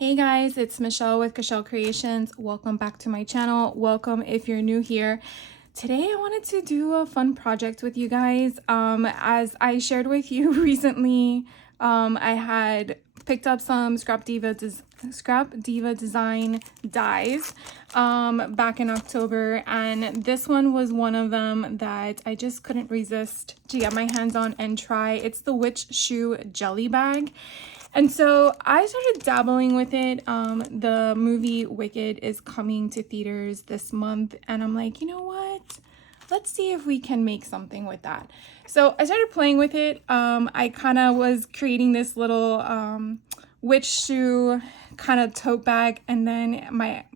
Hey guys, it's Michelle with Cashel Creations. Welcome back to my channel. Welcome if you're new here. Today I wanted to do a fun project with you guys. As I shared with you recently, I had picked up some Scrap Diva Design dies back in October, and this one was one of them that I just couldn't resist to get my hands on and try. It's the Witch Shoe Jelly Bag. And so I started dabbling with it. The movie Wicked is coming to theaters this month, and I'm like, you know what? Let's see if we can make something with that. So I started playing with it. I kind of was creating this little witch shoe kind of tote bag, and then my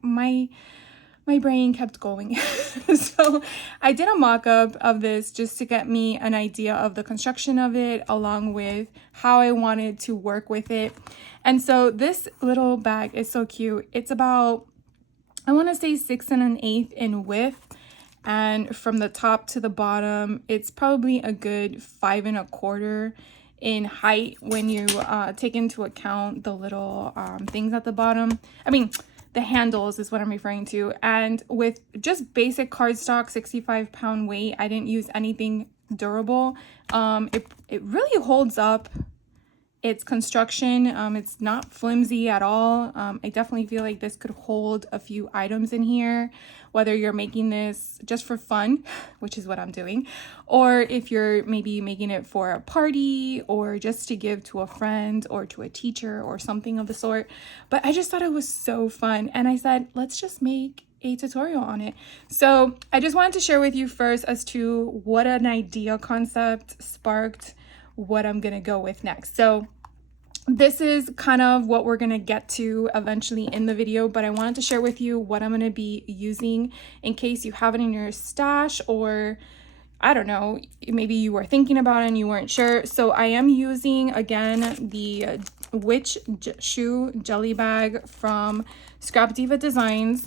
brain kept going. So I did a mock-up of this just to get me an idea of the construction of it, along with how I wanted to work with it. And so this little bag is so cute. It's about, I want to say 6 1/8 in width. And from the top to the bottom, it's probably a good 5 1/4 in height when you take into account the little things at the bottom. I mean, the handles is what I'm referring to. And with just basic cardstock, 65-pound weight, I didn't use anything durable. It really holds up its construction. It's not flimsy at all. I definitely feel like this could hold a few items in here, whether you're making this just for fun, which is what I'm doing, or if you're maybe making it for a party or just to give to a friend or to a teacher or something of the sort. But I just thought it was so fun, and I said, let's just make a tutorial on it. So I just wanted to share with you first as to what an idea concept sparked what I'm gonna go with next. So this is kind of what we're gonna get to eventually in the video, but I wanted to share with you what I'm gonna be using in case you have it in your stash, or I don't know, maybe you were thinking about it and you weren't sure. So I am using, again, the Witch Shoe Jelly Bag from Scrap Diva Designs.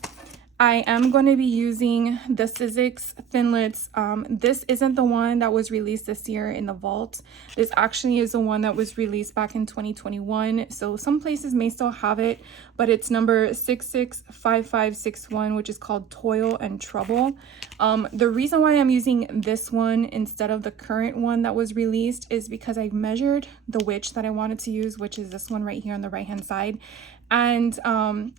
I am going to be using the Sizzix Thinlits. This isn't the one that was released this year in the vault. This actually is the one that was released back in 2021. So some places may still have it, but it's number 665561, which is called Toil and Trouble. The reason why I'm using this one instead of the current one that was released is because I've measured the witch that I wanted to use, which is this one right here on the right hand side. And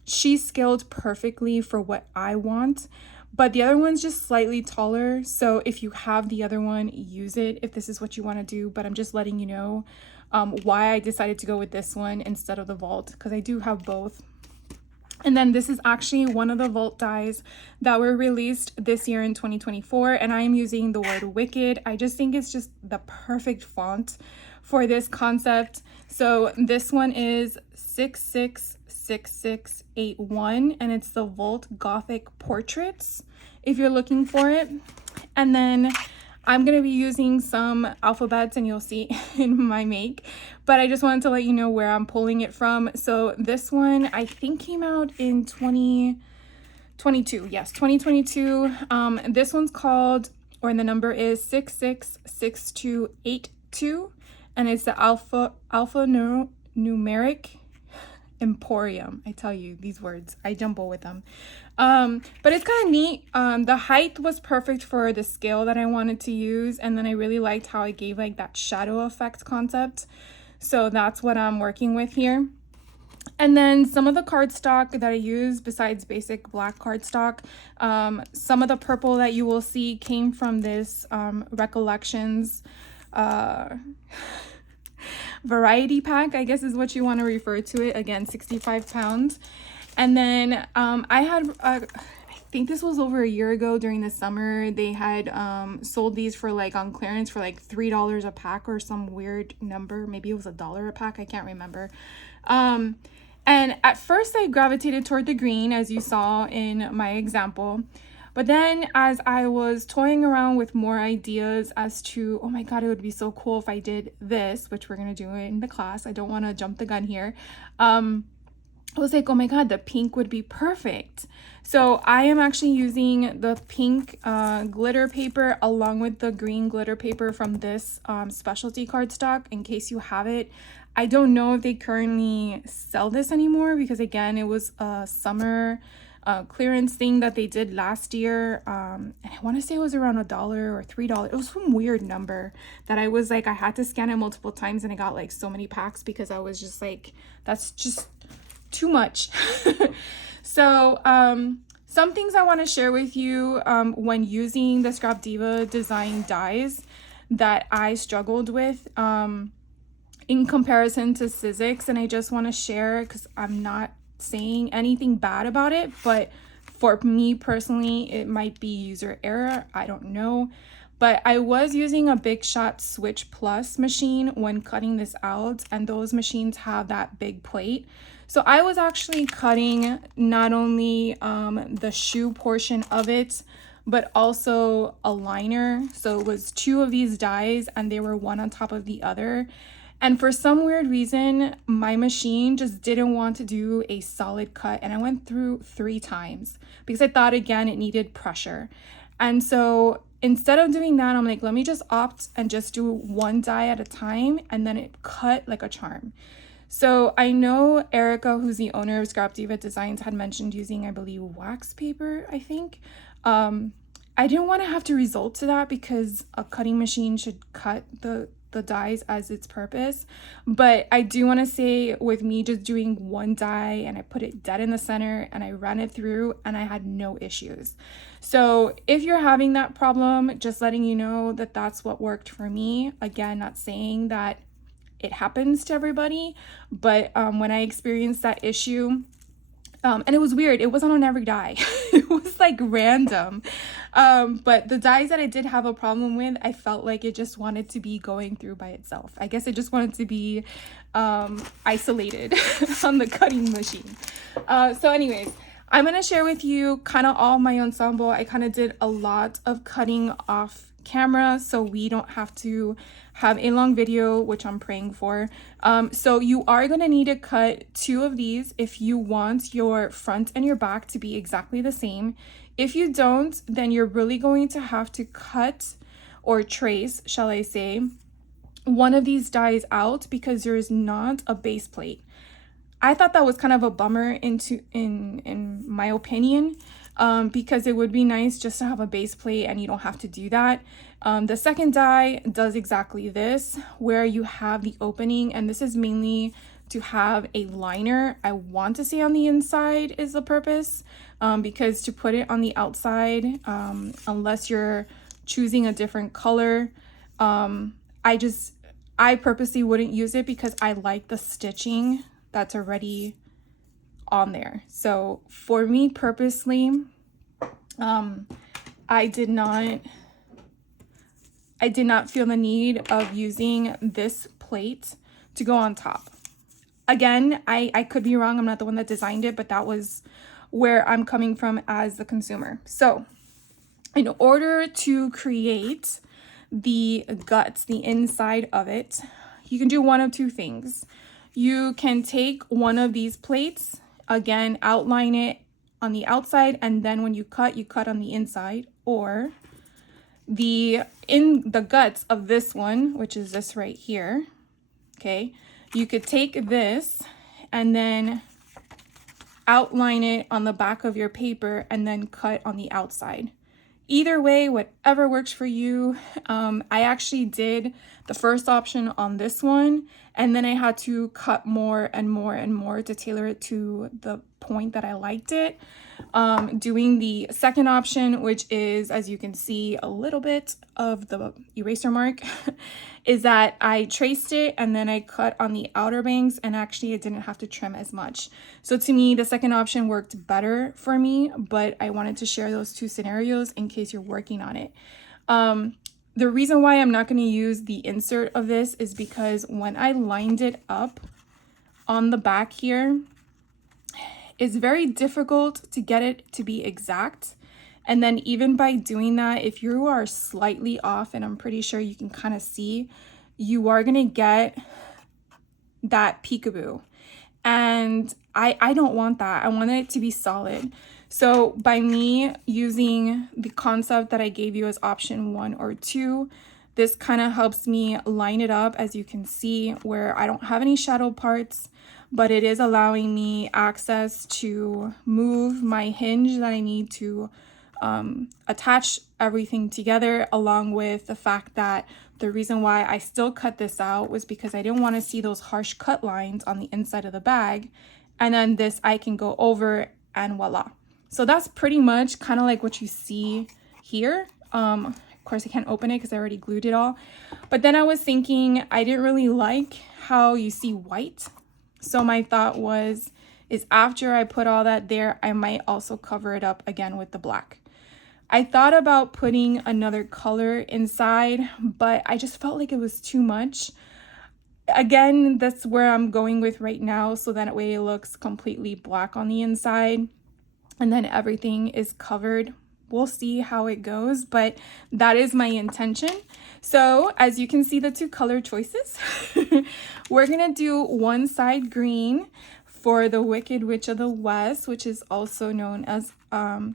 she's scaled perfectly for what I want, but the other one's just slightly taller. So if you have the other one, use it if this is what you want to do. But I'm just letting you know why I decided to go with this one instead of the vault, because I do have both. And then this is actually one of the vault dies that were released this year in 2024, and I am using the word Wicked. I just think it's just the perfect font for this concept. So this one is 666681, and it's the Vault Gothic Portraits if you're looking for it. And then I'm going to be using some alphabets, and you'll see in my make, but I just wanted to let you know where I'm pulling it from. So this one I think came out in 2022. Yes, 2022. This one's called, or the number is 666282, and it's the alphanumeric emporium. I tell you, these words, I jumble with them. But it's kind of neat. The height was perfect for the scale that I wanted to use, and then I really liked how I gave like that shadow effect concept. So that's what I'm working with here. And then some of the cardstock that I use besides basic black cardstock, some of the purple that you will see came from this Recollections variety pack, I guess is what you want to refer to it. Again, 65 pounds. And then I had I think this was over a year ago during the summer. They had sold these for like on clearance for like $3 a pack or some weird number. Maybe it was $1 a pack, I can't remember. And at first I gravitated toward the green, as you saw in my example. But then as I was toying around with more ideas as to, oh my God, it would be so cool if I did this, which we're going to do in the class. I don't want to jump the gun here. I was like, oh my God, the pink would be perfect. So I am actually using the pink glitter paper along with the green glitter paper from this specialty cardstock. In case you have it, I don't know if they currently sell this anymore because again, it was a summer clearance thing that they did last year. And I want to say it was around $1 or $3. It was some weird number that I was like, I had to scan it multiple times and I got like so many packs because I was just like, that's just too much. So some things I want to share with you when using the Scrap Diva design dies that I struggled with in comparison to Sizzix, and I just want to share because I'm not saying anything bad about it, but for me personally, it might be user error. I don't know. But I was using a Big Shot Switch Plus machine when cutting this out, and those machines have that big plate. So I was actually cutting not only the shoe portion of it, but also a liner. So it was 2 of these dies and they were one on top of the other. And for some weird reason, my machine just didn't want to do a solid cut. And I went through 3 times because I thought, again, it needed pressure. And so instead of doing that, I'm like, let me just opt and just do 1 die at a time. And then it cut like a charm. So I know Erica, who's the owner of Scrap Diva Designs, had mentioned using, I believe, wax paper, I think. I didn't want to have to resort to that because a cutting machine should cut the dies as its purpose. But I do want to say with me just doing 1 die and I put it dead in the center and I ran it through and I had no issues. So if you're having that problem, just letting you know that that's what worked for me. Again, not saying that it happens to everybody, but when I experienced that issue, and it was weird, it wasn't on every die. It was like random. But the dies that I did have a problem with, I felt like it just wanted to be going through by itself. I guess it just wanted to be isolated on the cutting machine. So anyways, I'm gonna share with you kind of all my ensemble. I kind of did a lot of cutting off camera so we don't have to have a long video, which I'm praying for. So you are going to need to cut 2 of these if you want your front and your back to be exactly the same. If you don't, then you're really going to have to cut or trace, shall I say, one of these dies out because there is not a base plate. I thought that was kind of a bummer in my opinion, because it would be nice just to have a base plate and you don't have to do that. The second die does exactly this, where you have the opening, and this is mainly to have a liner. I want to say on the inside is the purpose, because to put it on the outside, unless you're choosing a different color, I purposely wouldn't use it because I like the stitching that's already on there. So for me purposely, I did not feel the need of using this plate to go on top. Again, I could be wrong. I'm not the one that designed it, but that was where I'm coming from as the consumer. So in order to create the guts, the inside of it, you can do one of 2 things. You can take one of these plates, again, outline it on the outside, and then when you cut on the inside, or in the guts of this one, which is this right here, okay, you could take this and then outline it on the back of your paper and then cut on the outside. Either way, whatever works for you. I actually did the first option on this one, and then I had to cut more and more and more to tailor it to the point that I liked it. Doing the second option, which is, as you can see, a little bit of the eraser mark, is that I traced it and then I cut on the outer bangs, and actually I didn't have to trim as much. So to me, the second option worked better for me, but I wanted to share those 2 scenarios in case you're working on it. The reason why I'm not going to use the insert of this is because when I lined it up on the back here, it's very difficult to get it to be exact. And then even by doing that, if you are slightly off, and I'm pretty sure you can kind of see, you are going to get that peekaboo. And I don't want that. I want it to be solid. So by me using the concept that I gave you as option 1 or 2, This kind of helps me line it up, as you can see, where I don't have any shadow parts, but it is allowing me access to move my hinge that I need to attach everything together, along with the fact that the reason why I still cut this out was because I didn't want to see those harsh cut lines on the inside of the bag. And then this I can go over and voila. So that's pretty much kind of like what you see here. Of course I can't open it because I already glued it all. But then I was thinking I didn't really like how you see white. So my thought is after I put all that there, I might also cover it up again with the black. I thought about putting another color inside, but I just felt like it was too much. Again, that's where I'm going with right now, so that way it looks completely black on the inside and then everything is covered. We'll see how it goes, but that is my intention. So as you can see, the two color choices, we're gonna do one side green for the Wicked Witch of the West, which is also known as oh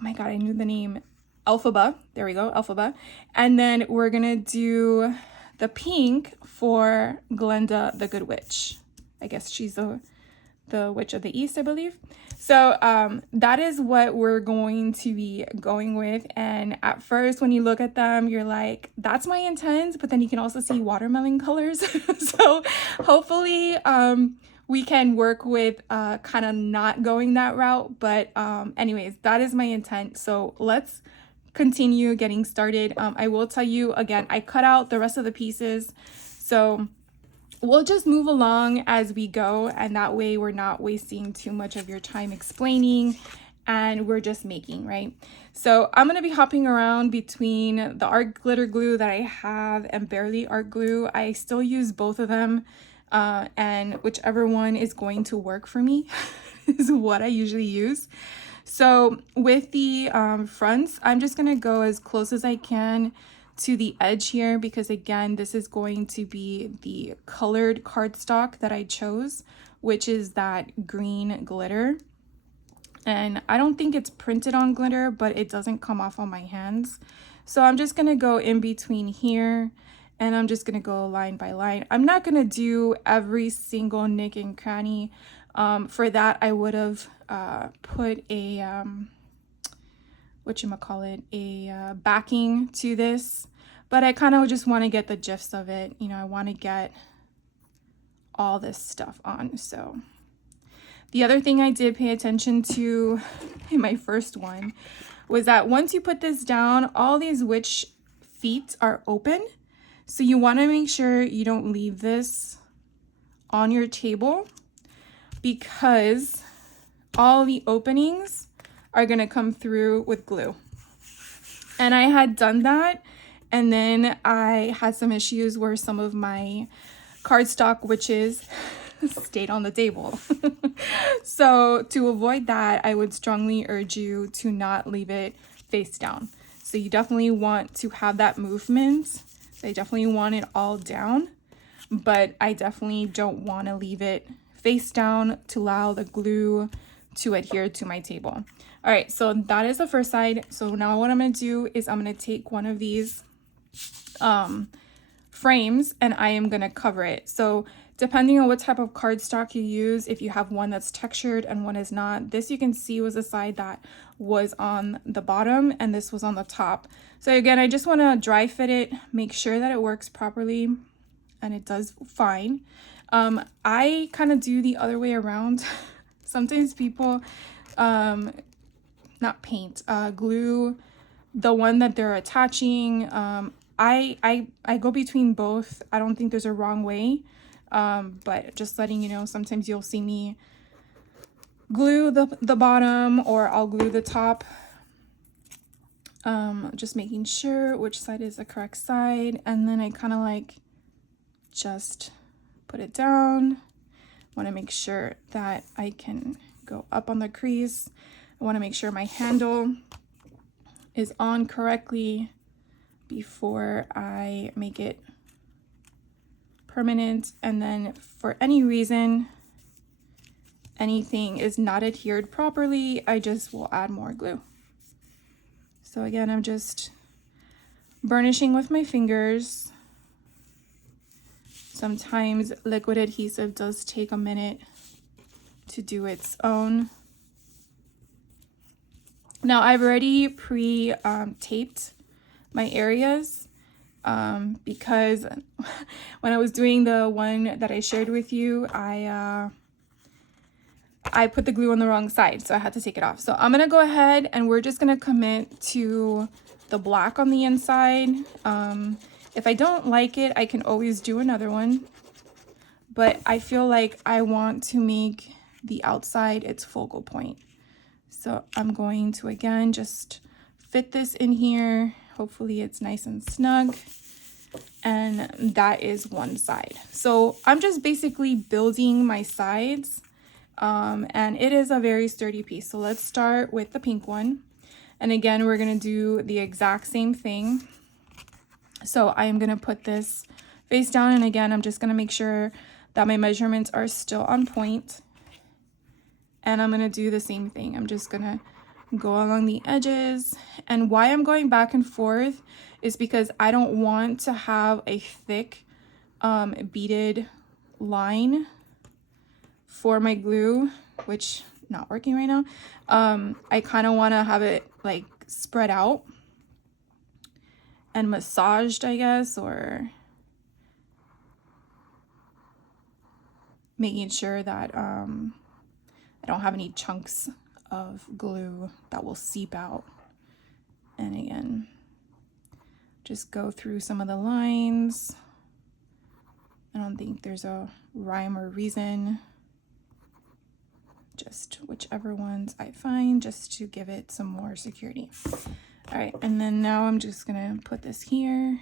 my god, I knew the name, Elphaba. There we go, Elphaba. And then we're gonna do the pink for Glenda the Good Witch. I guess she's the Witch of the East, I believe. So that is what we're going to be going with. And at first, when you look at them, you're like, that's my intent, but then you can also see watermelon colors. So hopefully we can work with kind of not going that route. But anyways, that is my intent. So let's continue getting started. I will tell you again, I cut out the rest of the pieces. So we'll just move along as we go, and that way we're not wasting too much of your time explaining and we're just making, right? So I'm going to be hopping around between the art glitter glue that I have and Barely art glue. I still use both of them, and whichever one is going to work for me is what I usually use. So with the fronts, I'm just going to go as close as I can to the edge here, because again, this is going to be the colored cardstock that I chose, which is that green glitter. And I don't think it's printed on glitter, but it doesn't come off on my hands. So I'm just gonna go in between here, and I'm just gonna go line by line. I'm not gonna do every single nick and cranny. For that, I would have put a a backing to this, but I kind of just want to get the gist of it. You know, I want to get all this stuff on. So the other thing I did pay attention to in my first one was that once you put this down, all these witch feet are open. So you want to make sure you don't leave this on your table, because all the openings are going to come through with glue. And I had done that, and then I had some issues where some of my cardstock witches stayed on the table. So to avoid that, I would strongly urge you to not leave it face down. So you definitely want to have that movement. So I definitely want it all down, but I definitely don't want to leave it face down to allow the glue to adhere to my table. All right, so that is the first side. So now what I'm gonna do is I'm gonna take one of these frames and I am gonna cover it. So depending on what type of cardstock you use, if you have one that's textured and one is not, this you can see was the side that was on the bottom and this was on the top. So again, I just wanna dry fit it, make sure that it works properly, and it does fine. I kind of do the other way around. Sometimes people not paint, glue the one that they're attaching. I go between both. I don't think there's a wrong way, but just letting you know, sometimes you'll see me glue the bottom, or I'll glue the top. Just making sure which side is the correct side, and then I kind of like just put it down. Want to make sure that I can go up on the crease. I want to make sure my handle is on correctly before I make it permanent. And then for any reason anything is not adhered properly, I just will add more glue. So again, I'm just burnishing with my fingers. Sometimes liquid adhesive does take a minute to do its own. Now I've already taped my areas because when I was doing the one that I shared with you, I put the glue on the wrong side, so I had to take it off. So I'm gonna go ahead and we're just gonna commit to the black on the inside. If I don't like it, I can always do another one, but I feel like I want to make the outside its focal point. So I'm going to, again, just fit this in here. Hopefully it's nice and snug. And that is one side. So I'm just basically building my sides. And it is a very sturdy piece. So let's start with the pink one. And again, we're going to do the exact same thing. So I am going to put this face down. And again, I'm just going to make sure that my measurements are still on point. And I'm going to do the same thing. I'm just going to go along the edges. And why I'm going back and forth is because I don't want to have a thick beaded line for my glue, which not working right now. I kind of want to have it like spread out and massaged, I guess, or making sure that I don't have any chunks of glue that will seep out. And again, just go through some of the lines. I don't think there's a rhyme or reason. Just whichever ones I find, just to give it some more security. All right, and then now I'm just gonna put this here.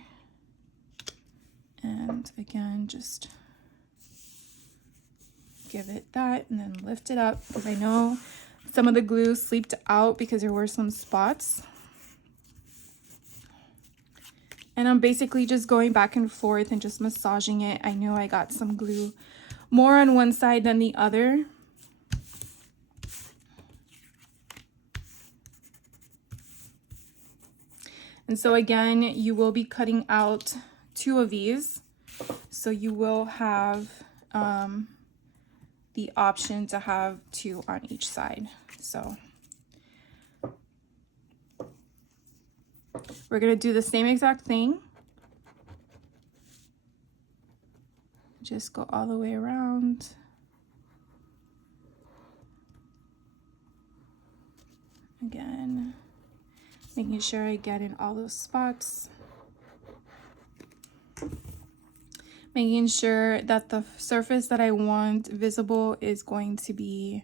And again, just give it that and then lift it up, because I know some of the glue seeped out because there were some spots. And I'm basically just going back and forth and just massaging it. I know I got some glue more on one side than the other. And so again, you will be cutting out 2 of these. So you will have the option to have 2 on each side. So we're gonna do the same exact thing. Just go all the way around. Again, making sure I get in all those spots. Making sure that the surface that I want visible is going to be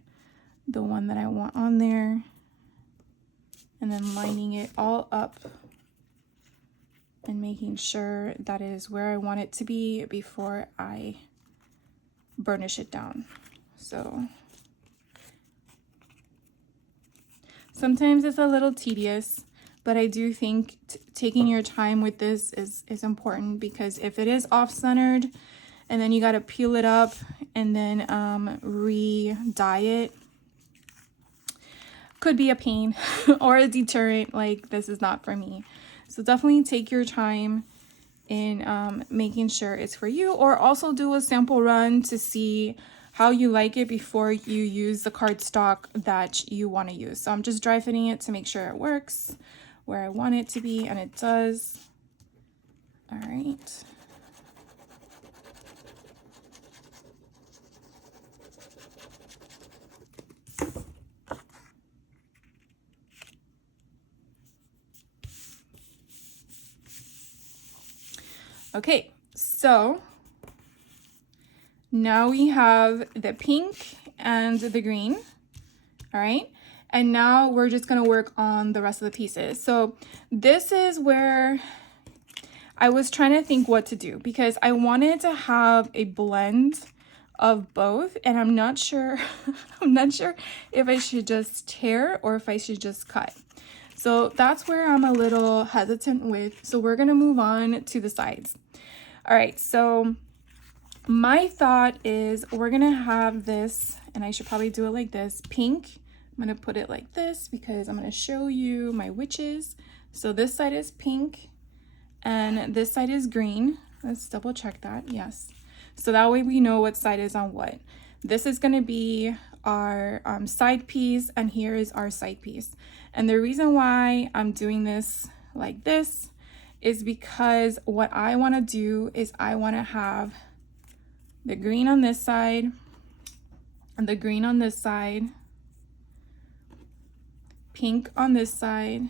the one that I want on there. And then lining it all up and making sure that is where I want it to be before I burnish it down. So sometimes it's a little tedious, but I do think taking your time with this is important, because if it is off-centered and then you got to peel it up and then re-dye it, could be a pain or a deterrent. Like, this is not for me. So definitely take your time in making sure it's for you, or also do a sample run to see how you like it before you use the cardstock that you want to use. So I'm just dry fitting it to make sure it works where I want it to be, and it does. All right. Okay, so now we have the pink and the green. All right. And now we're just going to work on the rest of the pieces. So this is where I was trying to think what to do, because I wanted to have a blend of both, and I'm not sure if I should just tear or if I should just cut. So that's where I'm a little hesitant with. So we're going to move on to the sides. All right. So my thought is we're going to have this, and I should probably do it like this, pink. I'm going to put it like this because I'm going to show you my witches. So this side is pink, and this side is green. Let's double check that. Yes. So that way we know what side is on what. This is going to be our side piece, and here is our side piece. And the reason why I'm doing this like this is because what I want to do is I want to have the green on this side and the green on this side, pink on this side,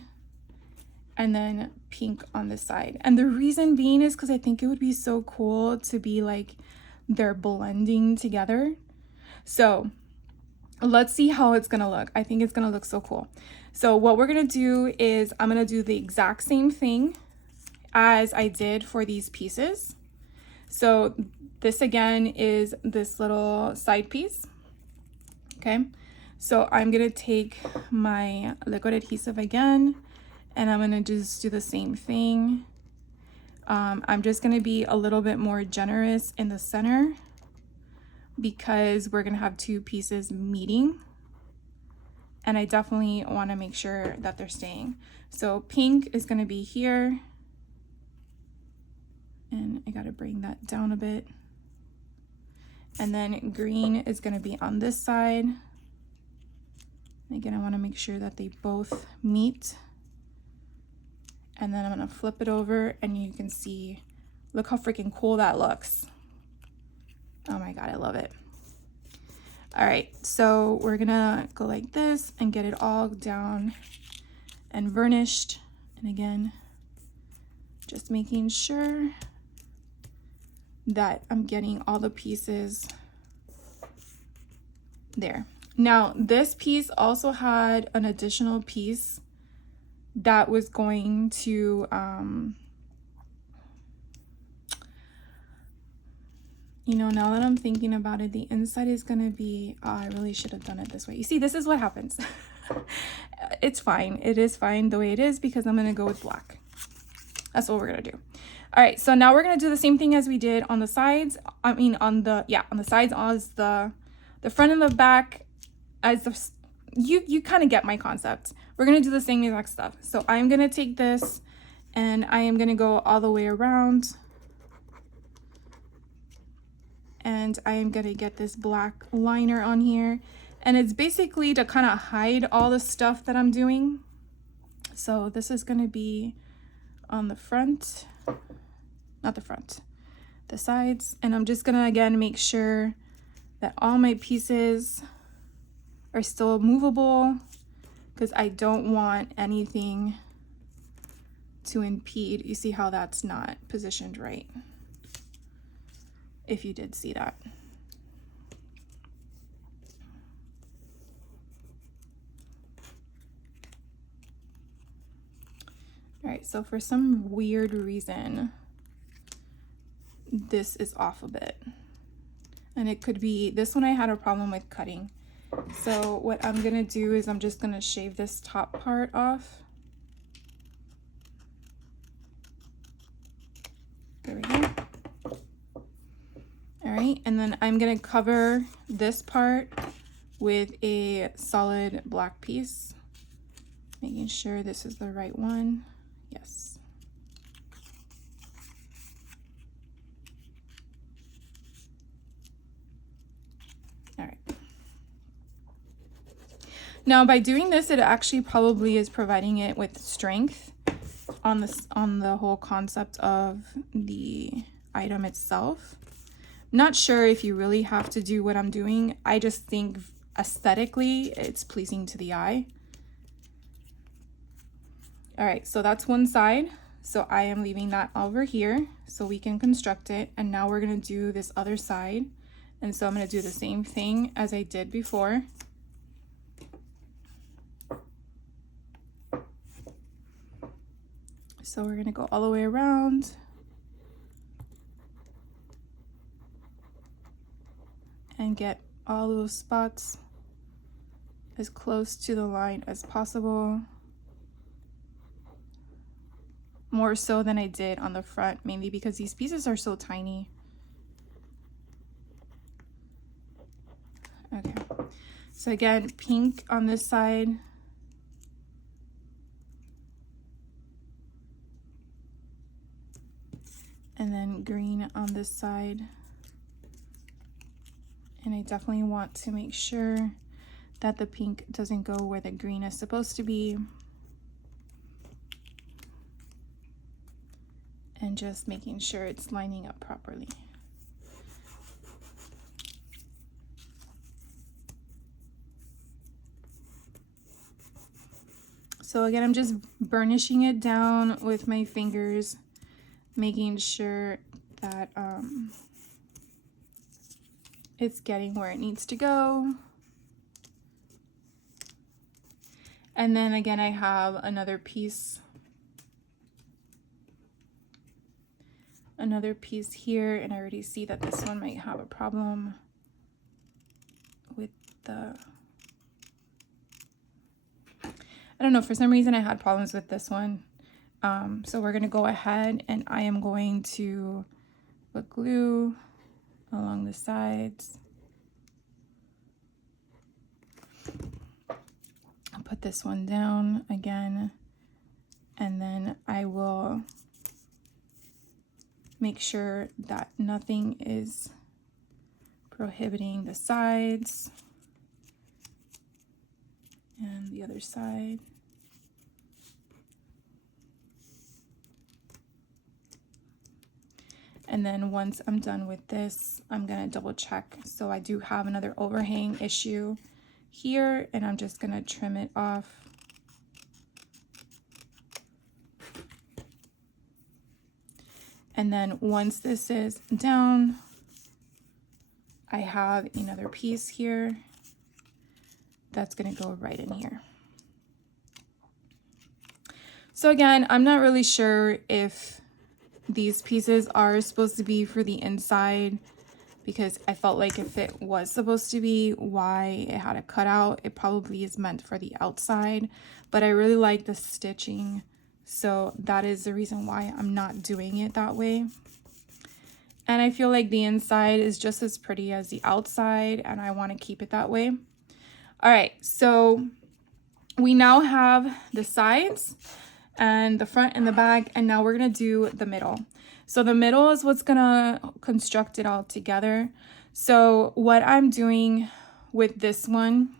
and then pink on this side. And the reason being is because I think it would be so cool to be like they're blending together. So let's see how it's gonna look. I think it's gonna look so cool. So what we're gonna do is I'm gonna do the exact same thing as I did for these pieces. So this again is this little side piece. Okay, so I'm gonna take my liquid adhesive again, and I'm gonna just do the same thing. I'm just gonna be a little bit more generous in the center because we're gonna have two pieces meeting, and I definitely want to make sure that they're staying. So pink is gonna be here, and I gotta bring that down a bit, and then green is gonna be on this side. Again, I want to make sure that they both meet, and then I'm gonna flip it over, and you can see, look how freaking cool that looks. Oh my god, I love it. All right, so we're gonna go like this and get it all down and varnished. And again, just making sure that I'm getting all the pieces there. Now, this piece also had an additional piece that was going to, you know, now that I'm thinking about it, the inside is gonna be, oh, I really should have done it this way. You see, this is what happens. It's fine. It is fine the way it is because I'm gonna go with black. That's what we're gonna do. All right, so now we're gonna do the same thing as we did on the sides. I mean, on the sides, as the front and the back, as the, you kind of get my concept. We're gonna do the same exact stuff. So I'm gonna take this and I am gonna go all the way around, and I am gonna get this black liner on here, and it's basically to kind of hide all the stuff that I'm doing. So this is gonna be on the front, not the front, the sides, and I'm just gonna again make sure that all my pieces are still movable because I don't want anything to impede. You see how that's not positioned right, if you did see that. All right, so for some weird reason, this is off a bit. And it could be, this one I had a problem with cutting. So what I'm gonna do is I'm just gonna shave this top part off. There we go. All right, and then I'm gonna cover this part with a solid black piece, making sure this is the right one. Yes. All right. Now by doing this, it actually probably is providing it with strength on the whole concept of the item itself. Not sure if you really have to do what I'm doing. I just think aesthetically it's pleasing to the eye. All right, so that's one side. So I am leaving that over here so we can construct it. And now we're gonna do this other side. And so I'm gonna do the same thing as I did before. So we're gonna go all the way around. And get all those spots as close to the line as possible. More so than I did on the front, mainly because these pieces are so tiny. Okay, so again, pink on this side. this side. And I definitely want to make sure that the pink doesn't go where the green is supposed to be. And just making sure it's lining up properly. So again, I'm just burnishing it down with my fingers, making sure that it's getting where it needs to go. And then again, I have another piece here, and I already see that this one might have a problem with the, I don't know, for some reason I had problems with this one. So we're gonna go ahead and I am going to put glue along the sides. I'll put this one down again, and then I will make sure that nothing is prohibiting the sides and the other side. And then once I'm done with this, I'm gonna double check. So I do have another overhang issue here, and I'm just gonna trim it off. And then once this is down, I have another piece here that's gonna go right in here. So again, I'm not really sure if these pieces are supposed to be for the inside, because I felt like if it was supposed to be, why it had a cutout, it probably is meant for the outside. But I really like the stitching, so that is the reason why I'm not doing it that way. And I feel like the inside is just as pretty as the outside, and I want to keep it that way. All right, so we now have the sides and the front and the back, and now we're gonna do the middle. So the middle is what's gonna construct it all together. So what I'm doing with this one,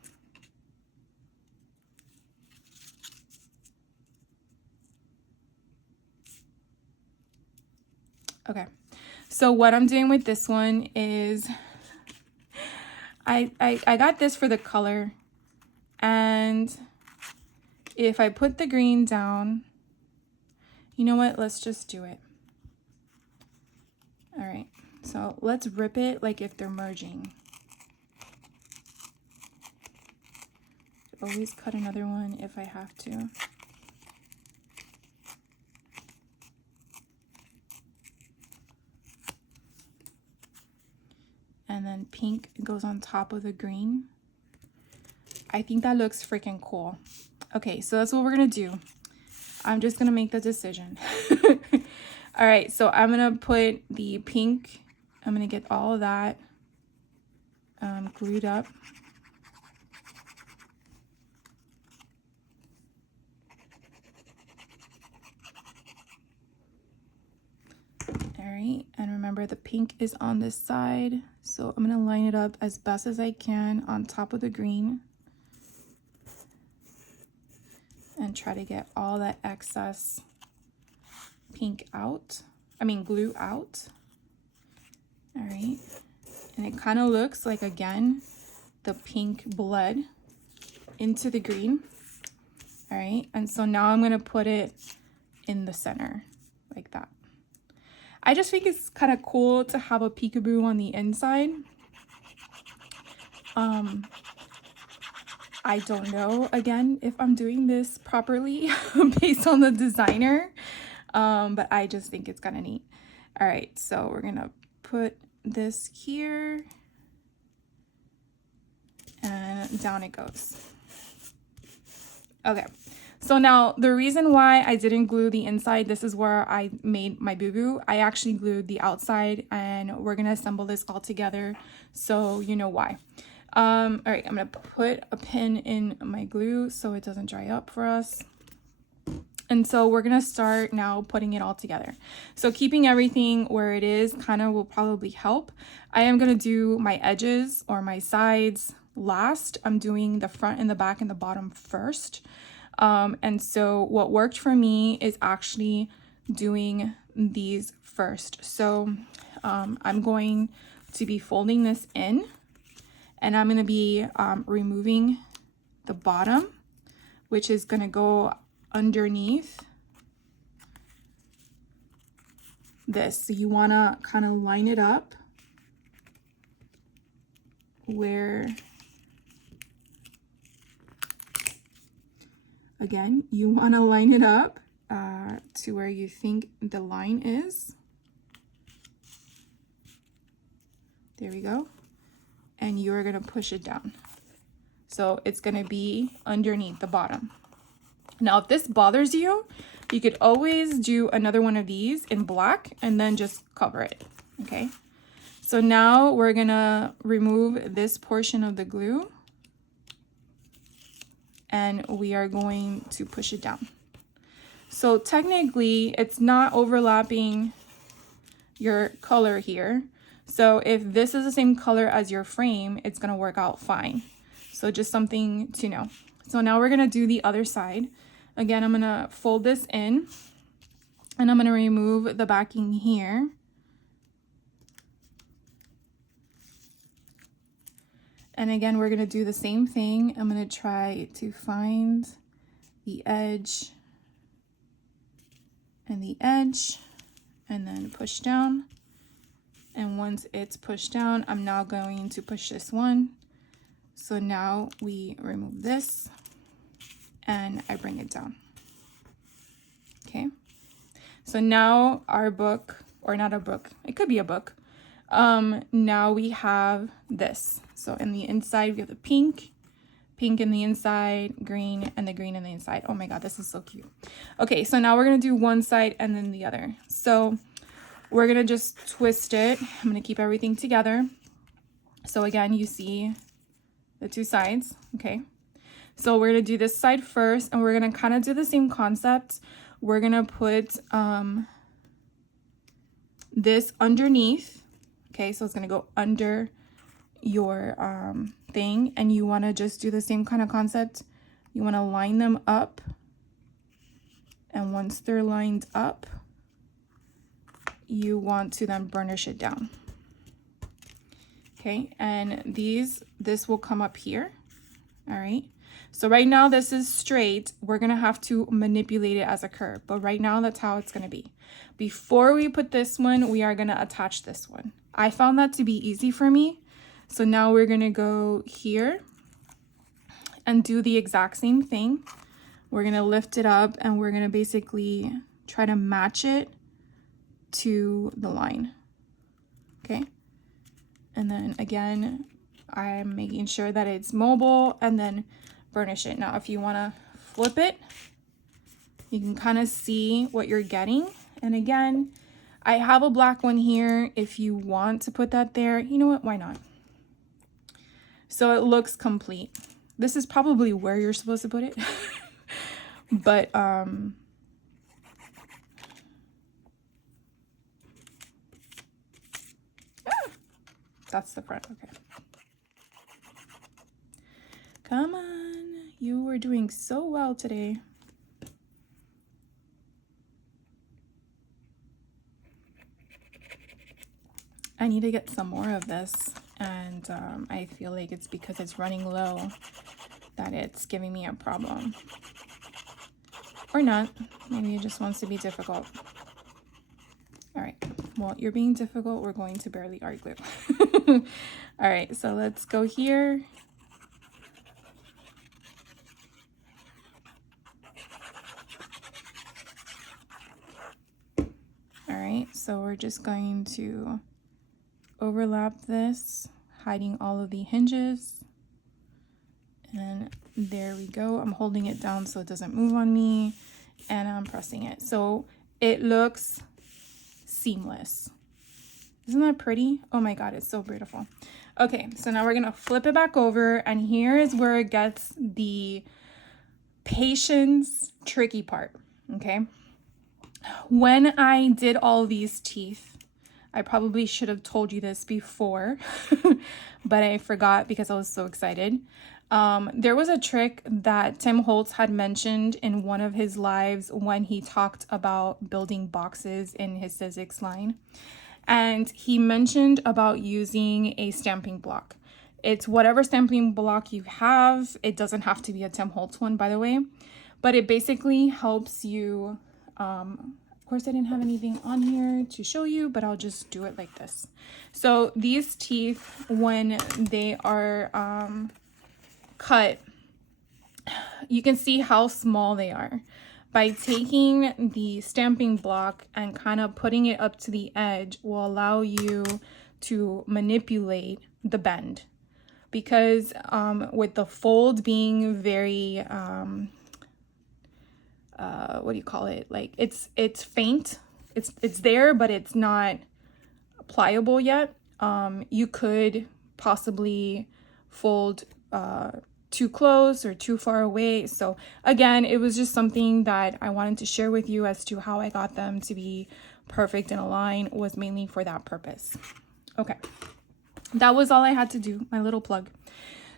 okay, so what I'm doing with this one is I got this for the color, and if I put the green down, you know what, let's just do it. All right, so let's rip it like if they're merging. Always cut another one if I have to. And then pink goes on top of the green. I think that looks freaking cool. Okay, so that's what we're gonna do. I'm just gonna make the decision. All right, so I'm gonna put the pink, I'm gonna get all of that glued up. All right, and remember the pink is on this side, so I'm gonna line it up as best as I can on top of the green and try to get all that excess pink out, glue out. All right, and it kind of looks like, again, the pink bled into the green. All right, and so now I'm gonna put it in the center like that. I just think it's kind of cool to have a peekaboo on the inside. I don't know, again, if I'm doing this properly based on the designer, but I just think it's kind of neat. All right, so we're gonna put this here, and down it goes. Okay, so now the reason why I didn't glue the inside, this is where I made my boo-boo. I actually glued the outside, and we're gonna assemble this all together, so you know why. All right, I'm gonna put a pin in my glue so it doesn't dry up for us. And so we're gonna start now putting it all together. So keeping everything where it is kind of will probably help. I am gonna do my edges or my sides last. I'm doing the front and the back and the bottom first. And so what worked for me is actually doing these first. So I'm going to be folding this in, and I'm gonna be removing the bottom, which is gonna go underneath this. So you want to kind of line it up where, again, you want to line it up to where you think the line is. There we go. And you're going to push it down. So it's going to be underneath the bottom. Now, if this bothers you, you could always do another one of these in black and then just cover it, okay? So now we're gonna remove this portion of the glue and we are going to push it down. So technically, it's not overlapping your color here. So if this is the same color as your frame, it's gonna work out fine. So just something to know. So now we're gonna do the other side. Again, I'm gonna fold this in and I'm gonna remove the backing here. And again, we're gonna do the same thing. I'm gonna try to find the edge and the edge and then push down. And once it's pushed down, I'm now going to push this one. So now we remove this and I bring it down. Okay. So now our book, or not a book, it could be a book. Now we have this. So in the inside, we have the pink in the inside, green, and the green in the inside. Oh my God, this is so cute. Okay, so now we're gonna do one side and then the other. So we're gonna just twist it. I'm gonna keep everything together. So again, you see the two sides, okay? So we're gonna do this side first and we're gonna kind of do the same concept. We're gonna put this underneath, okay? So it's gonna go under your thing, and you wanna just do the same kind of concept. You wanna line them up, and once they're lined up, you want to then burnish it down. Okay, and this will come up here, all right? So right now this is straight. We're gonna have to manipulate it as a curve, but right now that's how it's gonna be. Before we put this one, we are gonna attach this one. I found that to be easy for me. So now we're gonna go here and do the exact same thing. We're gonna lift it up and we're gonna basically try to match it to the line, okay? And then again, I'm making sure that it's mobile and then burnish it. Now, if you wanna flip it, you can kind of see what you're getting. And again, I have a black one here. If you want to put that there, you know what, why not? So it looks complete. This is probably where you're supposed to put it. But that's the front, okay. Come on, you were doing so well today. I need to get some more of this, and I feel like it's because it's running low that it's giving me a problem. Or not, maybe it just wants to be difficult. All right, well, you're being difficult, we're going to barely art glue. All right, so let's go here. All right, so we're just going to overlap this, hiding all of the hinges. And there we go. I'm holding it down so it doesn't move on me, and I'm pressing it. So it looks seamless. Isn't that pretty? Oh my God, it's so beautiful. Okay, so now we're gonna flip it back over, and here is where it gets the patience tricky part. okay? When I did all these teeth, I probably should have told you this before, but I forgot because I was so excited. There was a trick that Tim Holtz had mentioned in one of his lives when he talked about building boxes in his physics line. And he mentioned about using a stamping block. It's whatever stamping block you have. It doesn't have to be a Tim Holtz one, by the way, but it basically helps you. Of course, I didn't have anything on here to show you, but I'll just do it like this. So these teeth, when they are cut, you can see how small they are. By taking the stamping block and kind of putting it up to the edge will allow you to manipulate the bend. Because with the fold being very, what do you call it? Like it's faint. It's there, but it's not pliable yet. You could possibly fold too close or too far away. So again, it was just something that I wanted to share with you as to how I got them to be perfect and aligned, was mainly for that purpose. Okay, that was all I had to do, my little plug.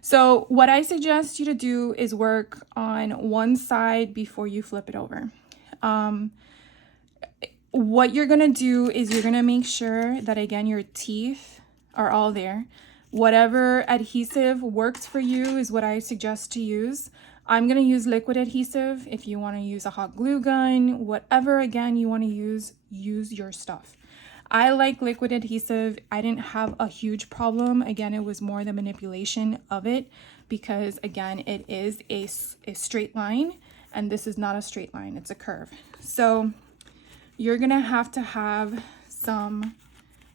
So what I suggest you to do is work on one side before you flip it over. What you're gonna do is you're gonna make sure that, again, your teeth are all there. Whatever adhesive works for you is what I suggest to use. I'm gonna use liquid adhesive. If you wanna use a hot glue gun, whatever, again, you wanna use your stuff. I like liquid adhesive. I didn't have a huge problem. Again, it was more the manipulation of it because, again, it is a straight line and this is not a straight line, it's a curve. So you're gonna have to have some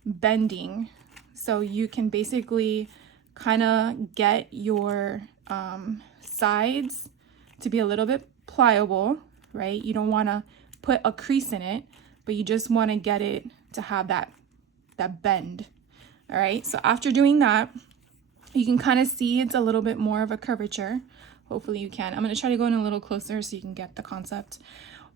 bending so you can basically kind of get your sides to be a little bit pliable, right? You don't want to put a crease in it, but you just want to get it to have that bend. All right, so after doing that, you can kind of see it's a little bit more of a curvature. Hopefully you can. I'm going to try to go in a little closer so you can get the concept.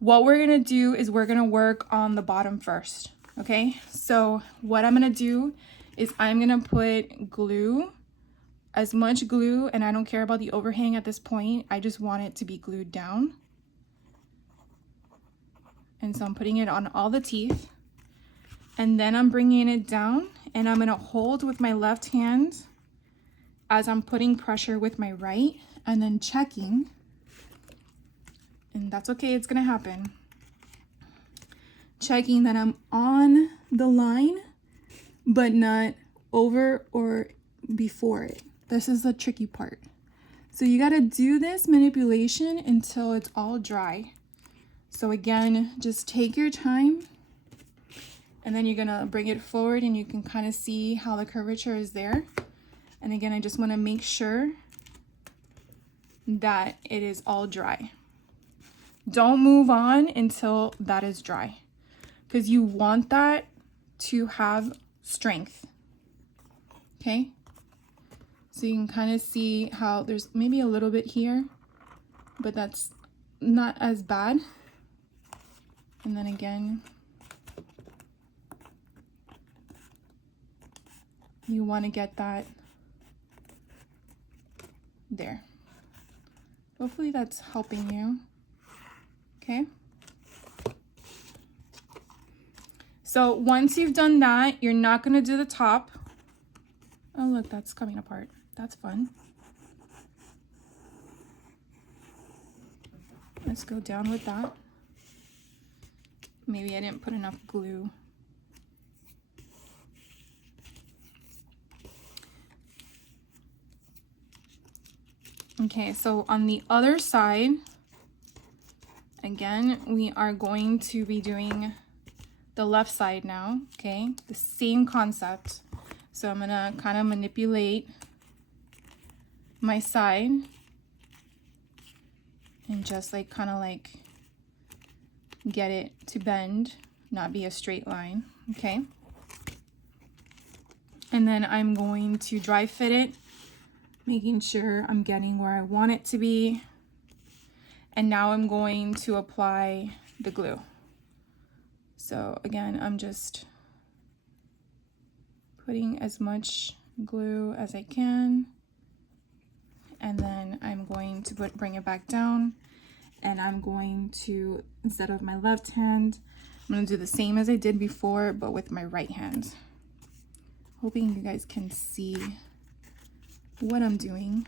What we're going to do is we're going to work on the bottom first. Okay, so what I'm going to do is I'm going to put glue, as much glue, and I don't care about the overhang at this point. I just want it to be glued down. And so I'm putting it on all the teeth. And then I'm bringing it down and I'm going to hold with my left hand as I'm putting pressure with my right and then checking. And that's okay, it's going to happen. Checking that I'm on the line, but not over or before it. This is the tricky part. So you got to do this manipulation until it's all dry. So again, just take your time and then you're gonna bring it forward and you can kind of see how the curvature is there. And again, I just want to make sure that it is all dry. Don't move on until that is dry because you want that to have strength. Okay, so you can kind of see how there's maybe a little bit here, but that's not as bad. And then again, you want to get that there. Hopefully that's helping you. Okay. So once you've done that, you're not going to do the top. Oh, look, that's coming apart. That's fun. Let's go down with that. Maybe I didn't put enough glue. Okay, so on the other side, again, we are going to be doing the left side now, okay? The same concept. So I'm gonna kind of manipulate my side and just like kind of like get it to bend, not be a straight line, okay? And then I'm going to dry fit it, making sure I'm getting where I want it to be. And now I'm going to apply the glue. So again, I'm just putting as much glue as I can, and then I'm going to bring it back down, and I'm going to, instead of my left hand, I'm going to do the same as I did before, but with my right hand. Hoping you guys can see what I'm doing.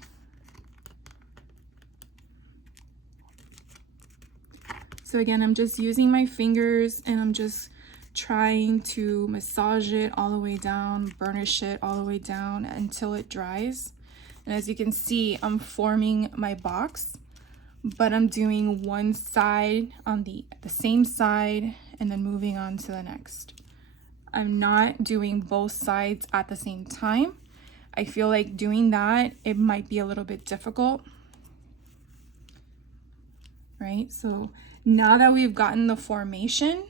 So again, I'm just using my fingers, and I'm just trying to massage it all the way down, burnish it all the way down until it dries. And as you can see, I'm forming my box, but I'm doing one side on the same side and then moving on to the next. I'm not doing both sides at the same time. I feel like doing that, it might be a little bit difficult, right? So now that we've gotten the formation,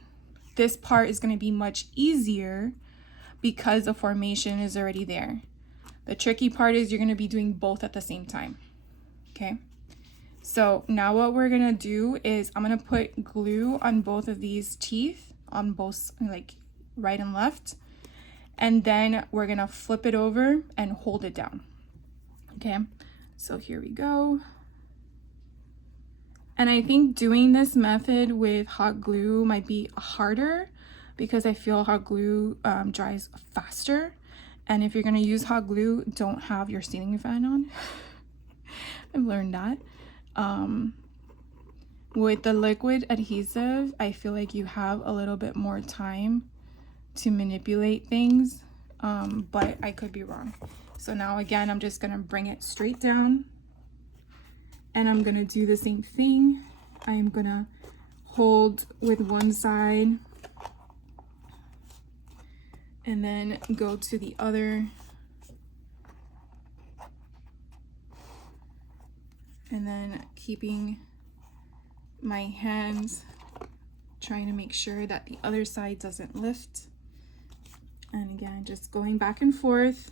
this part is going to be much easier because the formation is already there. The tricky part is you're going to be doing both at the same time. Okay. So now what we're going to do is I'm going to put glue on both of these teeth, on both, like right and left. And then we're going to flip it over and hold it down. Okay. So here we go. And I think doing this method with hot glue might be harder because I feel hot glue dries faster. And if you're gonna use hot glue, don't have your ceiling fan on. I've learned that. With the liquid adhesive, I feel like you have a little bit more time to manipulate things, but I could be wrong. So now again, I'm just gonna bring it straight down. And I'm gonna do the same thing. I'm gonna hold with one side and then go to the other. And then keeping my hands, trying to make sure that the other side doesn't lift. And again, just going back and forth.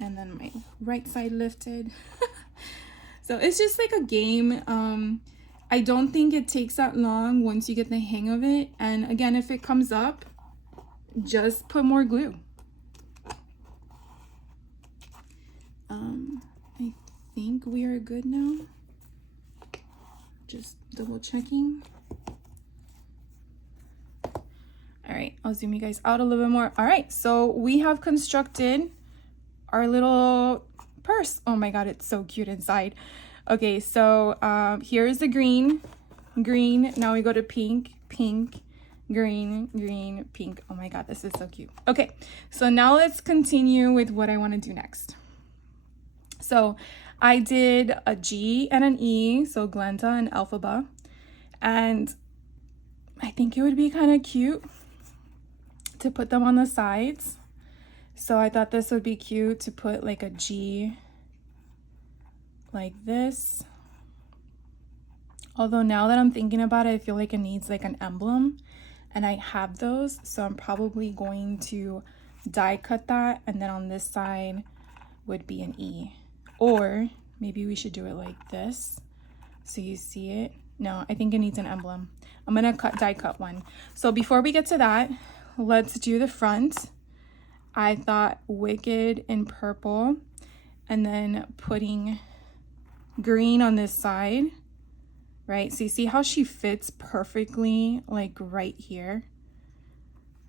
And then my right side lifted. So it's just like a game. I don't think it takes that long once you get the hang of it. And again, if it comes up, just put more glue. I think we are good now. Just double checking. All right, I'll zoom you guys out a little bit more. All right, so we have constructed our little purse. Oh my god, it's so cute inside. Okay, so here's the green. Now we go to pink, green, pink. Oh my god, this is so cute. Okay, so now let's continue with what I want to do next. So I did a G and an E, so Glenda and Elphaba, and I think it would be kind of cute to put them on the sides. So I thought this would be cute to put like a G like this. Although now that I'm thinking about it, I feel like it needs like an emblem, and I have those. So I'm probably going to die cut that, and then on this side would be an E. Or maybe we should do it like this so you see it. No, I think it needs an emblem. I'm gonna die cut one. So before we get to that, let's do the front. I thought wicked in purple, and then putting green on this side, right? So you see how she fits perfectly, like right here.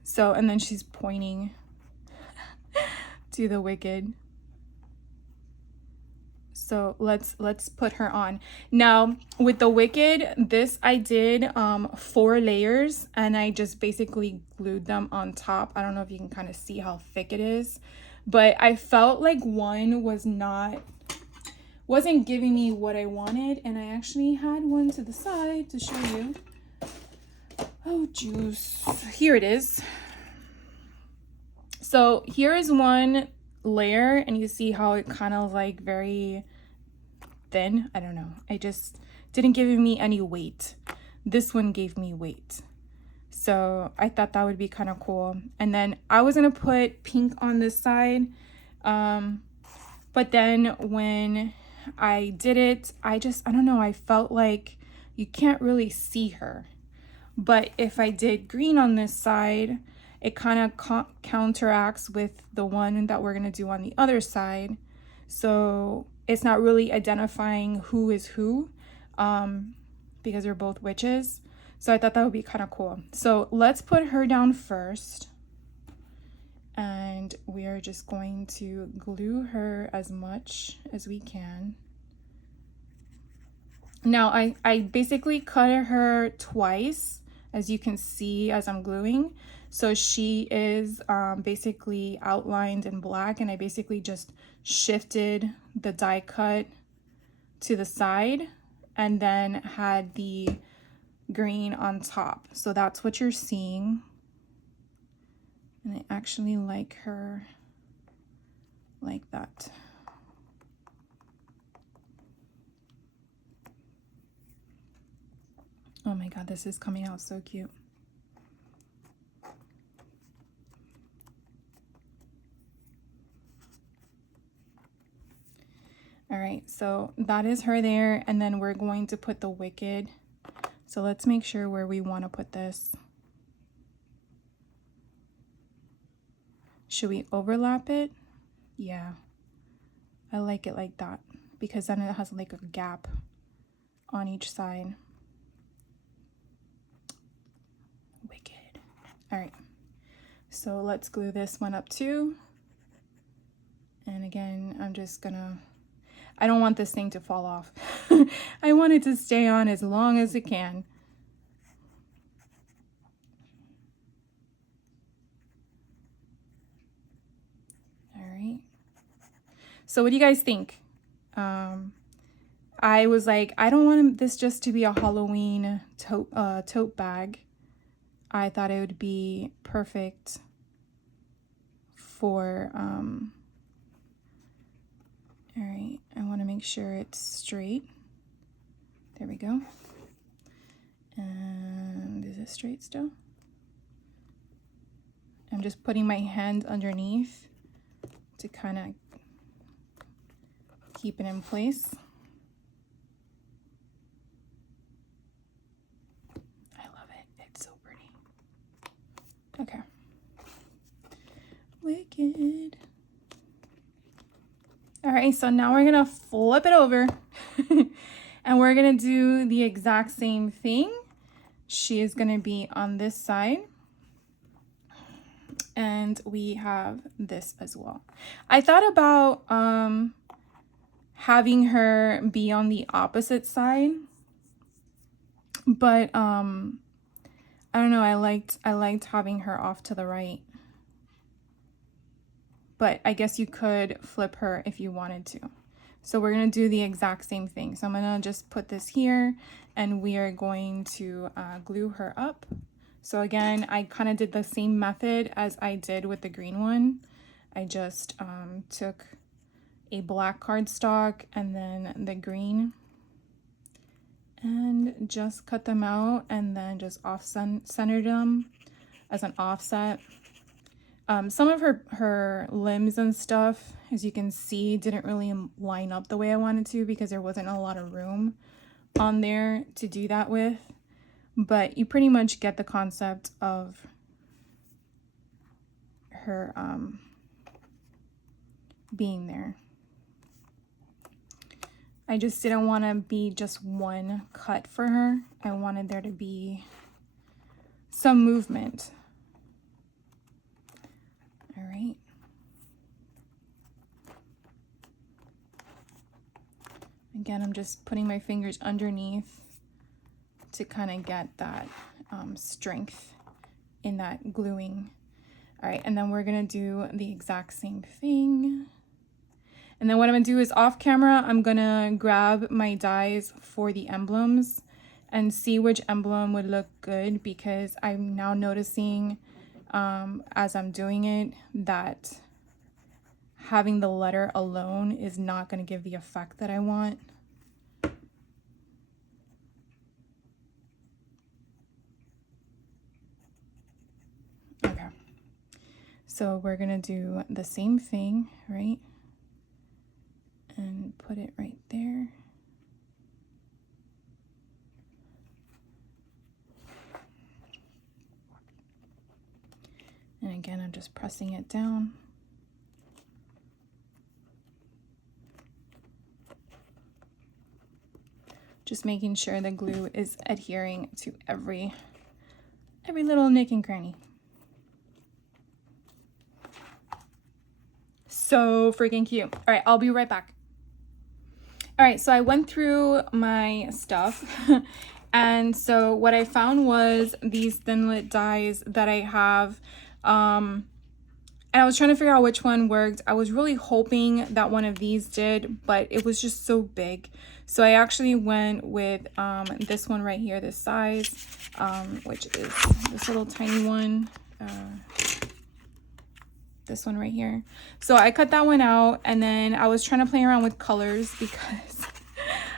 So, and then she's pointing to the wicked. So let's put her on. Now with the wicked, this I did 4 layers, and I just basically glued them on top. I don't know if you can kind of see how thick it is, but I felt like one wasn't giving me what I wanted, and I actually had one to the side to show you. Oh juice, here it is. So here is one layer, and you see how it kind of like very thin. I don't know, I just didn't give me any weight. This one gave me weight, so I thought that would be kind of cool. And then I was gonna put pink on this side, but then when I did it, I don't know, I felt like you can't really see her. But if I did green on this side, it kind of counteracts with the one that we're going to do on the other side. So it's not really identifying who is who, because they're both witches. So I thought that would be kind of cool. So let's put her down first. And we are just going to glue her as much as we can. Now I basically cut her twice, as you can see as I'm gluing. So she is basically outlined in black, and I basically just shifted the die cut to the side and then had the green on top. So that's what you're seeing. And I actually like her like that. Oh my God, this is coming out so cute. All right, so that is her there. And then we're going to put the wicked. So let's make sure where we want to put this. Should we overlap it? Yeah, I like it like that because then it has like a gap on each side. Wicked. All right, so let's glue this one up too. And again, I'm just gonna, I don't want this thing to fall off. I want it to stay on as long as it can. So what do you guys think? I was like, I don't want this just to be a Halloween tote bag. I thought it would be perfect for, all right, I want to make sure it's straight. There we go. And is it straight still? I'm just putting my hand underneath to kind of keep it in place. I love it. It's so pretty. Okay. Wicked. All right, so now we're gonna flip it over and we're gonna do the exact same thing. She is gonna be on this side. And we have this as well. I thought about having her be on the opposite side, but I don't know, I liked having her off to the right. But I guess you could flip her if you wanted to. So we're gonna do the exact same thing. So I'm gonna just put this here and we are going to glue her up. So again, I kind of did the same method as I did with the green one. I just took a black cardstock and then the green and just cut them out and then just centered them as an offset. Some of her limbs and stuff, as you can see, didn't really line up the way I wanted to because there wasn't a lot of room on there to do that with. But you pretty much get the concept of her being there. I just didn't want to be just one cut for her. I wanted there to be some movement. All right. Again, I'm just putting my fingers underneath to kind of get that strength in that gluing. All right, and then we're gonna do the exact same thing. And then what I'm gonna do is off camera, I'm gonna grab my dies for the emblems and see which emblem would look good, because I'm now noticing as I'm doing it that having the letter alone is not gonna give the effect that I want. Okay, so we're gonna do the same thing, right? And put it right there. again, I'm just pressing it down. Just making sure the glue is adhering to every little nick and cranny. So freaking cute. All right, I'll be right back. All right, so I went through my stuff and so what I found was these thinlit dies that I have. And I was trying to figure out which one worked. I was really hoping that one of these did, but it was just so big. So I actually went with this one right here, this size, which is this little tiny one. This one right here. So I cut that one out, and then I was trying to play around with colors because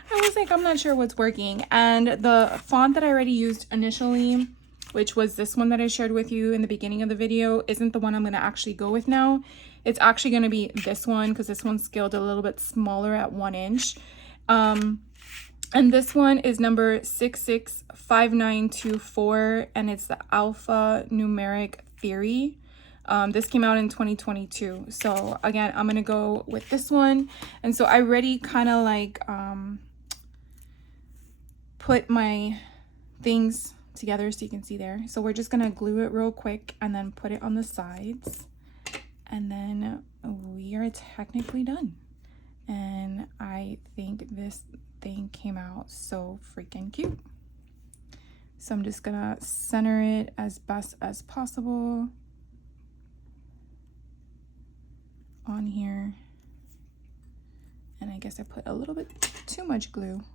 I was like, I'm not sure what's working. And the font that I already used initially, which was this one that I shared with you in the beginning of the video, isn't the one I'm going to actually go with now. It's actually going to be this one because this one's scaled a little bit smaller at 1 inch. And this one is number 665924, and it's the Alphanumeric Theory. This came out in 2022. So again, I'm gonna go with this one. And so I already kind of like put my things together so you can see there. So we're just gonna glue it real quick and then put it on the sides, and then we are technically done. And I think this thing came out so freaking cute. So I'm just gonna center it as best as possible on here. And I guess I put a little bit too much glue.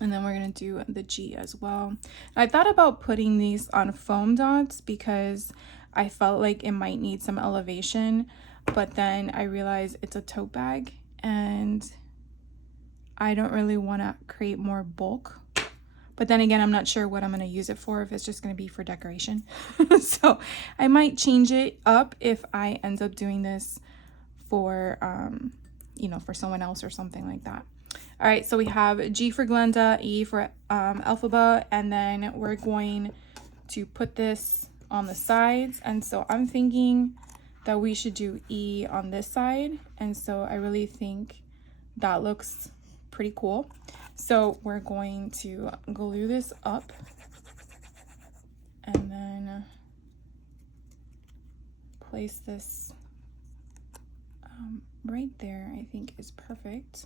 And then we're gonna do the G as well. I thought about putting these on foam dots because I felt like it might need some elevation, but then I realized it's a tote bag and I don't really want to create more bulk. But then again, I'm not sure what I'm going to use it for, if it's just going to be for decoration. So I might change it up if I end up doing this for, you know, for someone else or something like that. All right, so we have G for Glenda, E for Elphaba, and then we're going to put this on the sides. And so I'm thinking that we should do E on this side. And so I really think that looks pretty cool. So we're going to glue this up, and then place this right there. I think is perfect.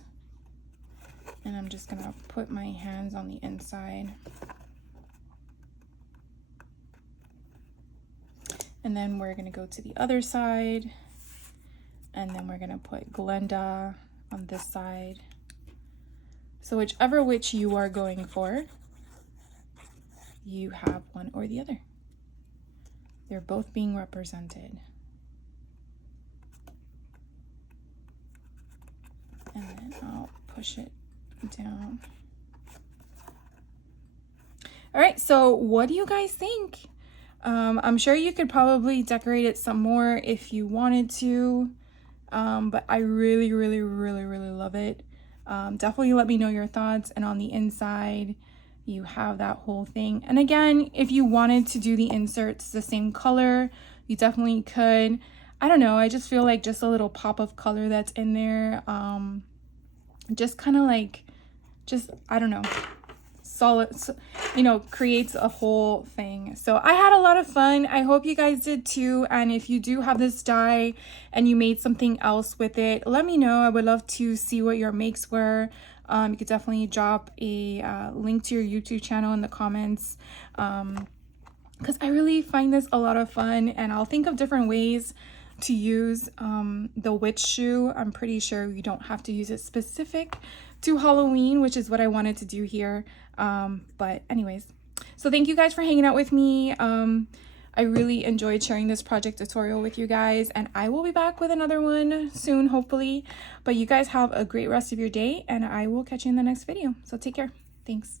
And I'm just gonna put my hands on the inside. And then we're gonna go to the other side, and then we're gonna put Glenda on this side. So whichever which you are going for, you have one or the other. They're both being represented. And then I'll push it down. All right, so what do you guys think? I'm sure you could probably decorate it some more if you wanted to, but I really love it. Definitely let me know your thoughts. And on the inside, you have that whole thing. And again, if you wanted to do the inserts the same color, you definitely could. I don't know, I just feel like just a little pop of color that's in there, just kind of like, I don't know, solid, you know, creates a whole thing. So I had a lot of fun. I hope you guys did too. And if you do have this die and you made something else with it, let me know. I would love to see what your makes were. You could definitely drop a link to your YouTube channel in the comments, because I really find this a lot of fun, and I'll think of different ways to use the witch shoe. I'm pretty sure you don't have to use it specific to Halloween, which is what I wanted to do here. But anyways, so thank you guys for hanging out with me. I really enjoyed sharing this project tutorial with you guys, and I will be back with another one soon, hopefully. But you guys have a great rest of your day, and I will catch you in the next video. So take care. Thanks.